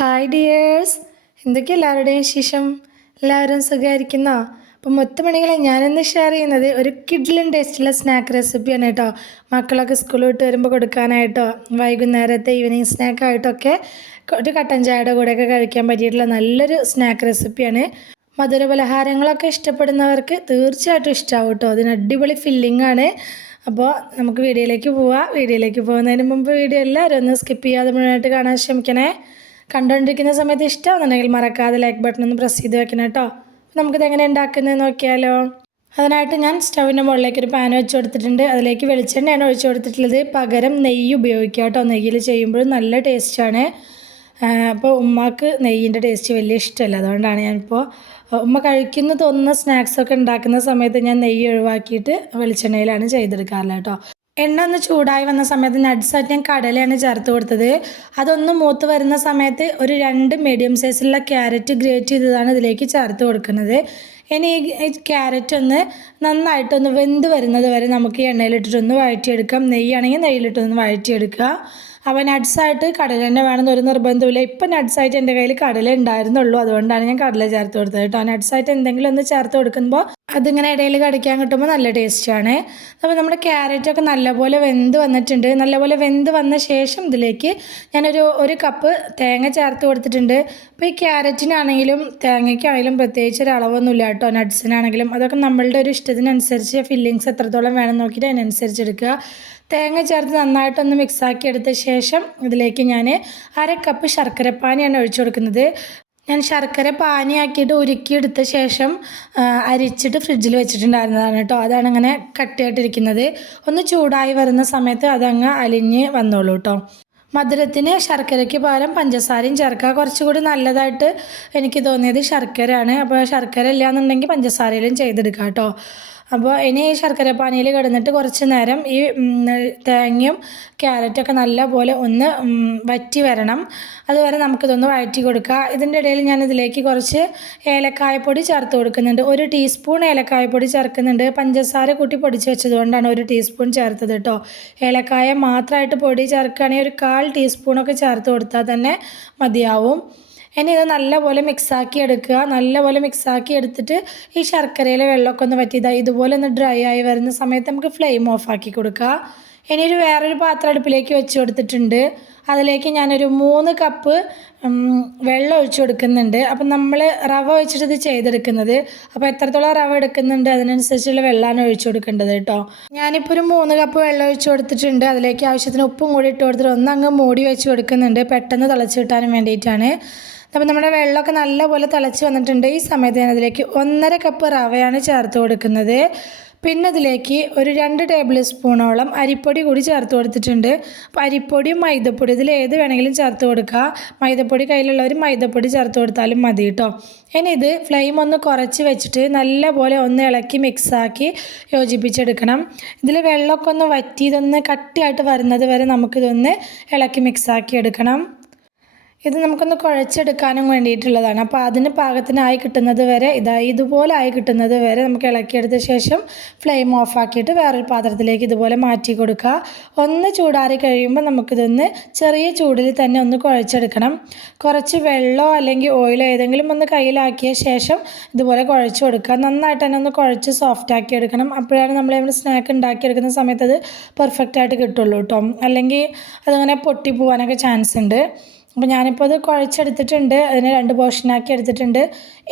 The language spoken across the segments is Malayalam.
ഹായ് ഡിയേഴ്സ്, എന്തൊക്കെ എല്ലാവരുടെയും വിശേഷം? എല്ലാവരും സുഖമായിരിക്കുന്നോ? അപ്പം മുത്തുമണികളെ ഞാനിന്ന് ഷെയർ ചെയ്യുന്നത് ഒരു കിഡ്ലൻ ടേസ്റ്റുള്ള സ്നാക്ക് റെസിപ്പിയാണ് കേട്ടോ. മക്കളൊക്കെ സ്കൂളിൽ വിട്ട് വരുമ്പോൾ കൊടുക്കാനായിട്ടോ വൈകുന്നേരത്തെ ഈവനിങ് സ്നാക്കായിട്ടൊക്കെ ഒരു കട്ടൻ ചായയുടെ കൂടെയൊക്കെ കഴിക്കാൻ പറ്റിയിട്ടുള്ള നല്ലൊരു സ്നാക്ക് റെസിപ്പിയാണ്. മധുര പലഹാരങ്ങളൊക്കെ ഇഷ്ടപ്പെടുന്നവർക്ക് തീർച്ചയായിട്ടും ഇഷ്ടമാവും കേട്ടോ. അതിന് അടിപൊളി ഫില്ലിംഗ് ആണ്. അപ്പോൾ നമുക്ക് വീഡിയോയിലേക്ക് പോവാം. വീഡിയോയിലേക്ക് പോകുന്നതിന് മുമ്പ് വീഡിയോ എല്ലാവരും ഒന്ന് സ്കിപ്പ് ചെയ്യാതെ മുഴുവനായിട്ട് കാണാൻ ശ്രമിക്കണേ. കണ്ടുകൊണ്ടിരിക്കുന്ന സമയത്ത് ഇഷ്ടമാണെന്നുണ്ടെങ്കിൽ മറക്കാതെ ലൈക്ക് ബട്ടൺ ഒന്ന് പ്രസ് ചെയ്ത് വെക്കണം കേട്ടോ. നമുക്കിത് എങ്ങനെ ഉണ്ടാക്കുന്നത് നോക്കിയാലോ. അതിനായിട്ട് ഞാൻ സ്റ്റൗവിൻ്റെ മുകളിലേക്ക് ഒരു പാൻ വെച്ച് കൊടുത്തിട്ടുണ്ട്. അതിലേക്ക് വെളിച്ചെണ്ണയാണ് ഒഴിച്ചു കൊടുത്തിട്ടുള്ളത്. പകരം നെയ്യ് ഉപയോഗിക്കുക കേട്ടോ. നെയ്യിൽ ചെയ്യുമ്പോൾ നല്ല ടേസ്റ്റാണ്. അപ്പോൾ ഉമ്മക്ക് നെയ്യിൻ്റെ ടേസ്റ്റ് വലിയ ഇഷ്ടമല്ല. അതുകൊണ്ടാണ് ഞാനിപ്പോൾ ഉമ്മ കഴിക്കുന്ന തോന്നുന്ന സ്നാക്സൊക്കെ ഉണ്ടാക്കുന്ന സമയത്ത് ഞാൻ നെയ്യ് ഒഴിവാക്കിയിട്ട് വെളിച്ചെണ്ണയിലാണ് ചെയ്തെടുക്കാറുള്ളത് കേട്ടോ. എണ്ണ ഒന്ന് ചൂടായി വന്ന സമയത്ത് നട്ട്സായിട്ട് ഞാൻ കടലയാണ് ചേർത്ത് കൊടുത്തത്. അതൊന്ന് മൂത്ത് വരുന്ന സമയത്ത് ഒരു 2 മീഡിയം സൈസിലുള്ള ക്യാരറ്റ് ഗ്രേറ്റ് ചെയ്തതാണ് ഇതിലേക്ക് ചേർത്ത് കൊടുക്കുന്നത്. ഇനി ഈ ക്യാരറ്റ് ഒന്ന് നന്നായിട്ടൊന്ന് വെന്ത് വരുന്നത് വരെ നമുക്ക് ഈ എണ്ണയിലിട്ടിട്ടൊന്ന് വഴറ്റിയെടുക്കാം. നെയ്യാണെങ്കിൽ നെയ്യിലിട്ടൊന്ന് വഴറ്റിയെടുക്കുക. അപ്പോൾ നട്ട്സായിട്ട് കടല തന്നെ വേണമെന്ന് ഒരു നിർബന്ധമില്ല. ഇപ്പം നട്ട്സായിട്ട് എൻ്റെ കയ്യിൽ കടല ഉണ്ടായിരുന്നുള്ളൂ, അതുകൊണ്ടാണ് ഞാൻ കടല ചേർത്ത് കൊടുത്തത് കേട്ടോ. നട്ട്സായിട്ട് എന്തെങ്കിലും ഒന്ന് ചേർത്ത് കൊടുക്കുമ്പോൾ അതിങ്ങനെ ഇടയിൽ കടിക്കാൻ കിട്ടുമ്പോൾ നല്ല ടേസ്റ്റാണ്. അപ്പോൾ നമ്മുടെ ക്യാരറ്റൊക്കെ നല്ലപോലെ വെന്ത് വന്നിട്ടുണ്ട്. നല്ലപോലെ വെന്ത് വന്ന ശേഷം ഇതിലേക്ക് ഞാനൊരു കപ്പ് തേങ്ങ ചേർത്ത് കൊടുത്തിട്ടുണ്ട്. അപ്പോൾ ഈ ക്യാരറ്റിനാണെങ്കിലും തേങ്ങയ്ക്കാണെങ്കിലും പ്രത്യേകിച്ച് ഒരു അളവൊന്നുമില്ല കേട്ടോ. നട്ട്സിനാണെങ്കിലും അതൊക്കെ നമ്മളുടെ ഒരു ഇഷ്ടത്തിനനുസരിച്ച് ഫില്ലിങ്സ് എത്രത്തോളം വേണം നോക്കിയിട്ട് അതിനനുസരിച്ച് എടുക്കുക. തേങ്ങ ചേർത്ത് നന്നായിട്ടൊന്ന് മിക്സാക്കി എടുത്ത ശേഷം ഇതിലേക്ക് ഞാൻ 1/2 കപ്പ് ശർക്കരപ്പാനിയാണ് ഒഴിച്ചു കൊടുക്കുന്നത്. ഞാൻ ശർക്കര പാനിയാക്കിയിട്ട് ഉരുക്കിയെടുത്ത ശേഷം അരിച്ചിട്ട് ഫ്രിഡ്ജിൽ വെച്ചിട്ടുണ്ടായിരുന്നതാണ് കേട്ടോ. അതാണ് അങ്ങനെ കട്ടിയായിട്ടിരിക്കുന്നത്. ഒന്ന് ചൂടായി വരുന്ന സമയത്ത് അതങ്ങ് അലിഞ്ഞ് വന്നോളൂ കേട്ടോ. മധുരത്തിന് ശർക്കരയ്ക്ക് പകരം പഞ്ചസാരയും ചേർക്കുക. കുറച്ചുകൂടി നല്ലതായിട്ട് എനിക്ക് തോന്നിയത് ശർക്കരയാണ്. അപ്പോൾ ശർക്കര ഇല്ലയെന്നുണ്ടെങ്കിൽ പഞ്ചസാരയിലും ചെയ്തെടുക്കാം കേട്ടോ. അപ്പോൾ ഇനി ഈ ശർക്കര പാനിയിൽ കിടന്നിട്ട് കുറച്ച് നേരം ഈ തേങ്ങയും ക്യാരറ്റൊക്കെ നല്ലപോലെ ഒന്ന് വറ്റി വരണം. അതുവരെ നമുക്കിതൊന്ന് വഴറ്റി കൊടുക്കുക. ഇതിൻ്റെ ഇടയിൽ ഞാൻ ഇതിലേക്ക് കുറച്ച് ഏലക്കായപ്പൊടി ചേർത്ത് കൊടുക്കുന്നുണ്ട്. 1 ടീസ്പൂൺ ഏലക്കായപ്പൊടി ചേർക്കുന്നുണ്ട്. പഞ്ചസാര കൂട്ടി പൊടിച്ച് വെച്ചതുകൊണ്ടാണ് 1 ടീസ്പൂൺ ചേർത്തത് കേട്ടോ. ഏലക്കായ മാത്രമായിട്ട് പൊടി ചേർക്കുകയാണെങ്കിൽ ഒരു 1/4 ടീസ്പൂണൊക്കെ ചേർത്ത് കൊടുത്താൽ തന്നെ മതിയാവും. ഇനി ഇത് നല്ലപോലെ മിക്സാക്കി എടുക്കുക. നല്ലപോലെ മിക്സാക്കി എടുത്തിട്ട് ഈ ശർക്കരയിലെ വെള്ളമൊക്കെ ഒന്ന് വറ്റിയതായി ഇതുപോലെ ഒന്ന് ഡ്രൈ ആയി വരുന്ന സമയത്ത് നമുക്ക് ഫ്ലെയിം ഓഫാക്കി കൊടുക്കുക. ഇനി വേറൊരു പാത്രം അടുപ്പിലേക്ക് വെച്ച് കൊടുത്തിട്ടുണ്ട്. അതിലേക്ക് ഞാനൊരു 3 കപ്പ് വെള്ളം ഒഴിച്ചു കൊടുക്കുന്നുണ്ട്. അപ്പം നമ്മൾ റവ വെച്ചിട്ട് ഇത് ചെയ്തെടുക്കുന്നത്. അപ്പോൾ എത്രത്തോളം റവ എടുക്കുന്നുണ്ട് അതിനനുസരിച്ചുള്ള വെള്ളമാണ് ഒഴിച്ചു കൊടുക്കേണ്ടത് കേട്ടോ. ഞാനിപ്പോൾ ഒരു 3 കപ്പ് വെള്ളം ഒഴിച്ചു കൊടുത്തിട്ടുണ്ട്. അതിലേക്ക് ആവശ്യത്തിന് ഉപ്പും കൂടി ഇട്ട് കൊടുത്തിട്ട് ഒന്നങ്ങ് മൂടി വെച്ച് കൊടുക്കുന്നുണ്ട്, പെട്ടെന്ന് തിളച്ച് കിട്ടാനും വേണ്ടിയിട്ടാണ്. അപ്പോൾ നമ്മുടെ വെള്ളമൊക്കെ നല്ലപോലെ തിളച്ച് വന്നിട്ടുണ്ട്. ഈ സമയത്ത് ഞാൻ അതിലേക്ക് 1/2 കപ്പ് റവയാണ് ചേർത്ത് കൊടുക്കുന്നത്. പിന്നെ അതിലേക്ക് ഒരു 2 ടേബിൾ സ്പൂണോളം അരിപ്പൊടി കൂടി ചേർത്ത് കൊടുത്തിട്ടുണ്ട്. അപ്പോൾ അരിപ്പൊടിയും മൈദപ്പൊടി ഇതിൽ ഏത് വേണമെങ്കിലും ചേർത്ത് കൊടുക്കുക. മൈദപ്പൊടി കയ്യിലുള്ളവർ മൈദപ്പൊടി ചേർത്ത് കൊടുത്താലും മതി കേട്ടോ. ഇനി ഇത് ഫ്ലെയിം ഒന്ന് കുറച്ച് വെച്ചിട്ട് നല്ലപോലെ ഒന്ന് ഇളക്കി മിക്സാക്കി യോജിപ്പിച്ചെടുക്കണം. ഇതിൽ വെള്ളമൊക്കെ ഒന്ന് വറ്റി ഇതൊന്ന് കട്ടിയായിട്ട് വരുന്നത് വരെ നമുക്കിതൊന്ന് ഇളക്കി മിക്സാക്കി എടുക്കണം. ഇത് നമുക്കൊന്ന് കുഴച്ചെടുക്കാനും വേണ്ടിയിട്ടുള്ളതാണ്. അപ്പോൾ അതിന് പാകത്തിനായി കിട്ടുന്നത് വരെ ഇതുപോലെ ആയി കിട്ടുന്നത് വരെ നമുക്ക് ഇളക്കിയെടുത്ത ശേഷം ഫ്ലെയിം ഓഫാക്കിയിട്ട് വേറൊരു പാത്രത്തിലേക്ക് ഇതുപോലെ മാറ്റി കൊടുക്കുക. ഒന്ന് ചൂടാറി കഴിയുമ്പോൾ നമുക്കിതൊന്ന് ചെറിയ ചൂടിൽ തന്നെ ഒന്ന് കുഴച്ചെടുക്കണം. കുറച്ച് വെള്ളമോ അല്ലെങ്കിൽ ഓയിലോ ഏതെങ്കിലും ഒന്ന് കയ്യിലാക്കിയ ശേഷം ഇതുപോലെ കുഴച്ച് കൊടുക്കുക. നന്നായിട്ട് തന്നെ ഒന്ന് കുഴച്ച് സോഫ്റ്റ് ആക്കി എടുക്കണം. അപ്പോഴാണ് നമ്മൾ സ്നാക്ക് ഉണ്ടാക്കിയെടുക്കുന്ന സമയത്ത് അത് പെർഫെക്റ്റായിട്ട് കിട്ടുള്ളൂ കേട്ടോ. അല്ലെങ്കിൽ അതങ്ങനെ പൊട്ടിപ്പോവാനൊക്കെ ചാൻസ് ഉണ്ട്. അപ്പോൾ ഞാനിപ്പോൾ അത് കുഴച്ചെടുത്തിട്ടുണ്ട്. അതിനെ 2 പോർഷനാക്കി എടുത്തിട്ടുണ്ട്.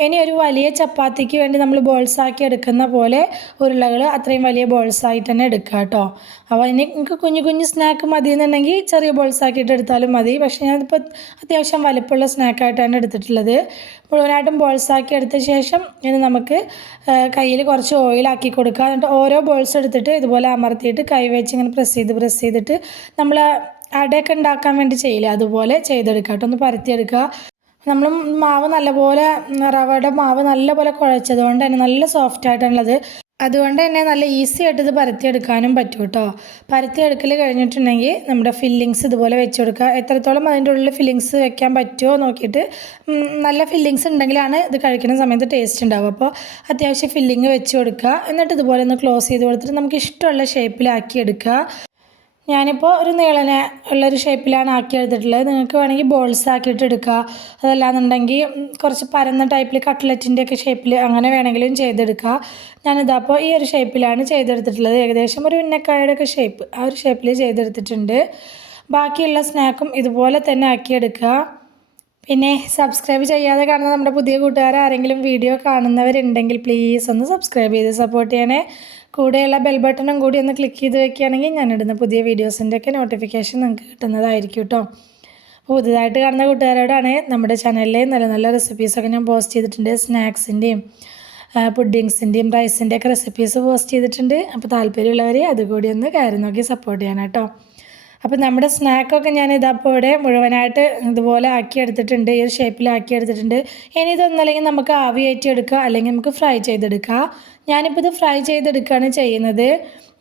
ഇനി ഒരു വലിയ ചപ്പാത്തിക്ക് വേണ്ടി നമ്മൾ ബോൾസാക്കി എടുക്കുന്ന പോലെ ഉരുളകൾ അത്രയും വലിയ ബോൾസായിട്ട് തന്നെ എടുക്കുക കേട്ടോ. അപ്പോൾ ഇനി നിങ്ങൾക്ക് കുഞ്ഞു കുഞ്ഞു സ്നാക്ക് മതി എന്നുണ്ടെങ്കിൽ ചെറിയ ബോൾസാക്കിയിട്ട് എടുത്താലും മതി. പക്ഷേ ഞാനിപ്പോൾ അത്യാവശ്യം വലുപ്പമുള്ള സ്നാക്കായിട്ടാണ് എടുത്തിട്ടുള്ളത്. മുഴുവനായിട്ടും ബോൾസാക്കി എടുത്ത ശേഷം ഇനി നമുക്ക് കയ്യിൽ കുറച്ച് ഓയിലാക്കി കൊടുക്കുക. എന്നിട്ട് ഓരോ ബോൾസ് എടുത്തിട്ട് ഇതുപോലെ അമർത്തിയിട്ട് കൈ വെച്ച് ഇങ്ങനെ പ്രസ് ചെയ്തിട്ട് നമ്മൾ അടയൊക്കെ ഉണ്ടാക്കാൻ വേണ്ടി ചെയ്യില്ല, അതുപോലെ ചെയ്തെടുക്കുക കേട്ടോ. ഒന്ന് പരത്തിയെടുക്കുക. നമ്മൾ മാവ് നല്ലപോലെ റവയുടെ മാവ് നല്ലപോലെ കുഴച്ചതുകൊണ്ട് തന്നെ നല്ല സോഫ്റ്റായിട്ടുള്ളത്. അതുകൊണ്ട് തന്നെ നല്ല ഈസി ആയിട്ട് ഇത് പരത്തിയെടുക്കാനും പറ്റും കേട്ടോ. പരത്തിയെടുക്കൽ കഴിഞ്ഞിട്ടുണ്ടെങ്കിൽ നമ്മുടെ ഫില്ലിങ്സ് ഇതുപോലെ വെച്ച് കൊടുക്കുക. എത്രത്തോളം അതിൻ്റെ ഉള്ളിൽ ഫില്ലിങ്സ് വെക്കാൻ പറ്റുമോ നോക്കിയിട്ട് നല്ല ഫില്ലിങ്സ് ഉണ്ടെങ്കിലാണ് ഇത് കഴിക്കുന്ന സമയത്ത് ടേസ്റ്റ് ഉണ്ടാവും. അപ്പോൾ അത്യാവശ്യം ഫില്ലിങ് വെച്ച് കൊടുക്കുക. എന്നിട്ട് ഇതുപോലെ ഒന്ന് ക്ലോസ് ചെയ്ത് കൊടുത്തിട്ട് നമുക്ക് ഇഷ്ടമുള്ള ഷേപ്പിലാക്കി എടുക്കുക. ഞാനിപ്പോൾ ഒരു നീളന ഉള്ളൊരു ഷേപ്പിലാണ് ആക്കി എടുത്തിട്ടുള്ളത്. നിങ്ങൾക്ക് വേണമെങ്കിൽ ബോൾസ് ആക്കിയിട്ട് എടുക്കുക. അതല്ലാന്നുണ്ടെങ്കിൽ കുറച്ച് പരന്ന ടൈപ്പിൽ കട്ട്ലറ്റിൻ്റെ ഒക്കെ ഷേപ്പിൽ അങ്ങനെ വേണമെങ്കിലും ചെയ്തെടുക്കുക. ഞാനിതപ്പോൾ ഈ ഒരു ഷേപ്പിലാണ് ചെയ്തെടുത്തിട്ടുള്ളത്. ഏകദേശം ഒരു ഉന്നക്കായുടെ ഒക്കെ ഷേപ്പ്, ആ ഒരു ഷേപ്പിൽ ചെയ്തെടുത്തിട്ടുണ്ട്. ബാക്കിയുള്ള സ്നാക്കും ഇതുപോലെ തന്നെ ആക്കിയെടുക്കുക. പിന്നെ സബ്സ്ക്രൈബ് ചെയ്യാതെ കാണുന്ന നമ്മുടെ പുതിയ കൂട്ടുകാർ ആരെങ്കിലും വീഡിയോ കാണുന്നവരുണ്ടെങ്കിൽ പ്ലീസ് ഒന്ന് സബ്സ്ക്രൈബ് ചെയ്ത് സപ്പോർട്ട് ചെയ്യണേ. കൂടെയുള്ള ബെൽ ബട്ടണും കൂടി ഒന്ന് ക്ലിക്ക് ചെയ്ത് വെക്കുകയാണെങ്കിൽ ഞാനിടുന്ന പുതിയ വീഡിയോസിൻ്റെയൊക്കെ നോട്ടിഫിക്കേഷൻ നിങ്ങൾക്ക് കിട്ടുന്നതായിരിക്കും കേട്ടോ. പുതുതായിട്ട് കാണുന്ന കൂട്ടുകാരോടാണ്, നമ്മുടെ ചാനലിൽ നല്ല നല്ല റെസിപ്പീസൊക്കെ ഞാൻ പോസ്റ്റ് ചെയ്തിട്ടുണ്ട്. സ്നാക്സിൻ്റെയും പുഡിങ്സിൻ്റെയും റൈസിൻ്റെയൊക്കെ റെസിപ്പീസ് പോസ്റ്റ് ചെയ്തിട്ടുണ്ട്. അപ്പോൾ താല്പര്യമുള്ളവർ അതുകൂടി ഒന്ന് കയറി നോക്കി സപ്പോർട്ട് ചെയ്യണം കേട്ടോ. അപ്പോൾ നമ്മുടെ സ്നാക്കൊക്കെ ഞാൻ ഇതപ്പോൾ ഇവിടെ മുഴുവനായിട്ട് ഇതുപോലെ ആക്കിയെടുത്തിട്ടുണ്ട്. ഈ ഒരു ഷേപ്പിലാക്കി എടുത്തിട്ടുണ്ട്. ഇനി ഇതൊന്നല്ലെങ്കിൽ നമുക്ക് ആവി കയറ്റിയെടുക്കുക, അല്ലെങ്കിൽ നമുക്ക് ഫ്രൈ ചെയ്തെടുക്കുക. ഞാനിപ്പോൾ ഇത് ഫ്രൈ ചെയ്തെടുക്കുകയാണ് ചെയ്യുന്നത്.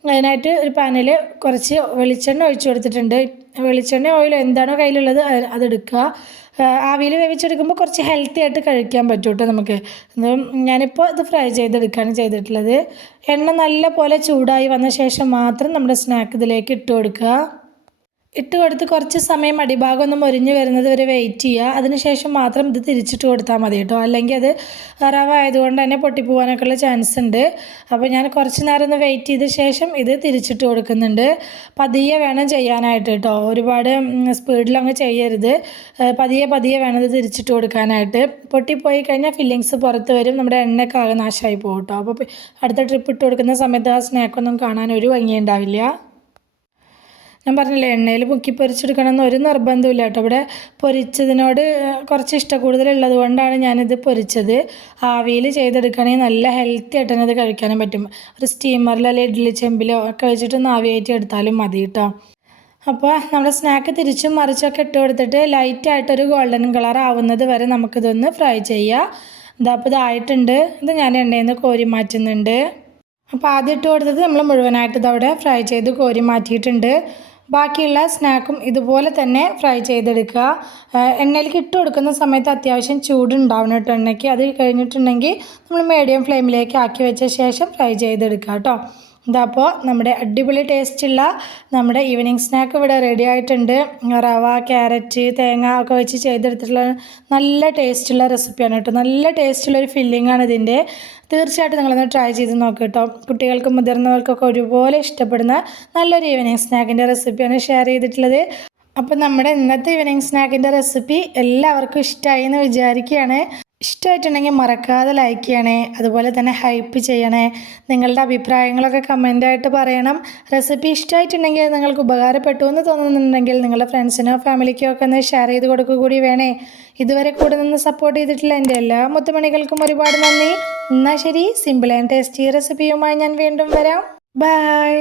അതിനായിട്ട് ഒരു പാനിൽ കുറച്ച് വെളിച്ചെണ്ണ ഒഴിച്ചു കൊടുത്തിട്ടുണ്ട്. വെളിച്ചെണ്ണ ഓയിലോ എന്താണോ കയ്യിലുള്ളത് അതെടുക്കുക. ആവിയിൽ വേവിച്ചെടുക്കുമ്പോൾ കുറച്ച് ഹെൽത്തി ആയിട്ട് കഴിക്കാൻ പറ്റും കേട്ടോ നമുക്ക്. ഞാനിപ്പോൾ ഇത് ഫ്രൈ ചെയ്തെടുക്കുകയാണ് ചെയ്തിട്ടുള്ളത്. എണ്ണ നല്ല പോലെ ചൂടായി വന്ന ശേഷം മാത്രം നമ്മുടെ സ്നാക്ക് ഇതിലേക്ക് ഇട്ട് കൊടുക്കുക. ഇട്ട് കൊടുത്ത് കുറച്ച് സമയം അടിഭാഗം ഒന്ന് മൊരിഞ്ഞ് വരുന്നത് വരെ വെയിറ്റ് ചെയ്യുക. അതിനുശേഷം മാത്രം ഇത് തിരിച്ചിട്ട് കൊടുത്താൽ മതി കേട്ടോ. അല്ലെങ്കിൽ അത് റവ ആയതുകൊണ്ട് തന്നെ പൊട്ടിപ്പോകാനൊക്കെ ഉള്ള ചാൻസ് ഉണ്ട്. അപ്പോൾ ഞാൻ കുറച്ച് നേരം ഒന്ന് വെയിറ്റ് ചെയ്ത ശേഷം ഇത് തിരിച്ചിട്ട് കൊടുക്കുന്നുണ്ട്. പതിയെ വേണം ചെയ്യാനായിട്ട് കേട്ടോ. ഒരുപാട് സ്പീഡിലങ്ങ് ചെയ്യരുത്. പതിയെ വേണം ഇത് തിരിച്ചിട്ട് കൊടുക്കാനായിട്ട്. പൊട്ടിപ്പോയി കഴിഞ്ഞാൽ ഫില്ലിങ്സ് പുറത്ത് വരും, നമ്മുടെ എണ്ണയൊക്കെ ആകെ നാശമായി പോകും കേട്ടോ. അപ്പോൾ അടുത്ത ട്രിപ്പ് ഇട്ട് കൊടുക്കുന്ന സമയത്ത് ആ സ്നാക്കൊന്നും കാണാൻ ഒരു ഭംഗിയുണ്ടാവില്ല. ഞാൻ പറഞ്ഞില്ലേ, എണ്ണയിൽ മുക്കി പൊരിച്ചെടുക്കണമെന്ന് ഒരു നിർബന്ധമില്ല കേട്ടോ. ഇവിടെ പൊരിച്ചതിനോട് കുറച്ച് ഇഷ്ടക്കൂടുതലുള്ളത് കൊണ്ടാണ് ഞാനിത് പൊരിച്ചത്. ആവിയിൽ ചെയ്തെടുക്കുകയാണെങ്കിൽ നല്ല ഹെൽത്തി ആയിട്ട് തന്നെ അത് കഴിക്കാനും പറ്റും. ഒരു സ്റ്റീമറിലോ അല്ലെങ്കിൽ ഇഡ്ഡലി ചെമ്പിലോ ഒക്കെ വെച്ചിട്ടൊന്ന് ആവിയായിട്ട് എടുത്താലും മതി കേട്ടോ. അപ്പോൾ നമ്മുടെ സ്നാക്ക് തിരിച്ചും മറിച്ചൊക്കെ ഇട്ട് കൊടുത്തിട്ട് ലൈറ്റായിട്ടൊരു ഗോൾഡൻ കളർ ആവുന്നത് വരെ നമുക്കിതൊന്ന് ഫ്രൈ ചെയ്യാം. അപ്പോൾ ഇതായിട്ടുണ്ട്. ഇത് ഞാൻ എണ്ണയിൽ നിന്ന് കോരി മാറ്റുന്നുണ്ട്. അപ്പോൾ ആദ്യം ഇട്ട് കൊടുത്തത് നമ്മൾ മുഴുവനായിട്ട് ഇതവിടെ ഫ്രൈ ചെയ്ത് കോരി മാറ്റിയിട്ടുണ്ട്. ബാക്കിയുള്ള സ്നാക്കും ഇതുപോലെ തന്നെ ഫ്രൈ ചെയ്തെടുക്കുക. എണ്ണയിലേക്ക് ഇട്ട് കൊടുക്കുന്ന സമയത്ത് അത്യാവശ്യം ചൂടുണ്ടാവണം കേട്ടോ എണ്ണയ്ക്ക്. അത് കഴിഞ്ഞിട്ടുണ്ടെങ്കിൽ നമ്മൾ മീഡിയം ഫ്ലെയിമിലേക്ക് ആക്കി വെച്ച ശേഷം ഫ്രൈ ചെയ്തെടുക്കുക കേട്ടോ. ഇതപ്പോൾ നമ്മുടെ അടിപൊളി ടേസ്റ്റുള്ള നമ്മുടെ ഈവനിങ് സ്നാക്ക് ഇവിടെ റെഡി ആയിട്ടുണ്ട്. റവ, ക്യാരറ്റ്, തേങ്ങ ഒക്കെ വെച്ച് ചെയ്തെടുത്തിട്ടുള്ള നല്ല ടേസ്റ്റുള്ള റെസിപ്പിയാണ് കേട്ടോ. നല്ല ടേസ്റ്റുള്ളൊരു ഫില്ലിങ്ങാണ് ഇതിൻ്റെ. തീർച്ചയായിട്ടും നിങ്ങളൊന്ന് ട്രൈ ചെയ്ത് നോക്കുക കേട്ടോ. കുട്ടികൾക്കും മുതിർന്നവർക്കൊക്കെ ഒരുപോലെ ഇഷ്ടപ്പെടുന്ന നല്ലൊരു ഈവനിങ് സ്നാക്കിൻ്റെ റെസിപ്പിയാണ് ഷെയർ ചെയ്തിട്ടുള്ളത്. അപ്പോൾ നമ്മുടെ ഇന്നത്തെ ഈവനിങ് സ്നാക്കിൻ്റെ റെസിപ്പി എല്ലാവർക്കും ഇഷ്ടമായി എന്ന് വിചാരിക്കുകയാണ്. ഇഷ്ടമായിട്ടുണ്ടെങ്കിൽ മറക്കാതെ ലൈക്ക് ചെയ്യണേ. അതുപോലെ തന്നെ ഹൈപ്പ് ചെയ്യണേ. നിങ്ങളുടെ അഭിപ്രായങ്ങളൊക്കെ കമൻ്റായിട്ട് പറയണം. റെസിപ്പി ഇഷ്ടമായിട്ടുണ്ടെങ്കിൽ നിങ്ങൾക്ക് ഉപകാരപ്പെട്ടു എന്ന് തോന്നുന്നുണ്ടെങ്കിൽ നിങ്ങളുടെ ഫ്രണ്ട്സിനോ ഫാമിലിക്കോ ഒക്കെ ഒന്ന് ഷെയർ ചെയ്ത് കൊടുക്കുക കൂടി വേണേ. ഇതുവരെ കൂടെ നിന്ന് സപ്പോർട്ട് ചെയ്തിട്ടുള്ള എൻ്റെ എല്ലാ മുത്തുമണികൾക്കും ഒരുപാട് നന്ദി. എന്നാൽ ശരി, സിമ്പിൾ ആൻഡ് ടേസ്റ്റി റെസിപ്പിയുമായി ഞാൻ വീണ്ടും വരാം. ബൈ.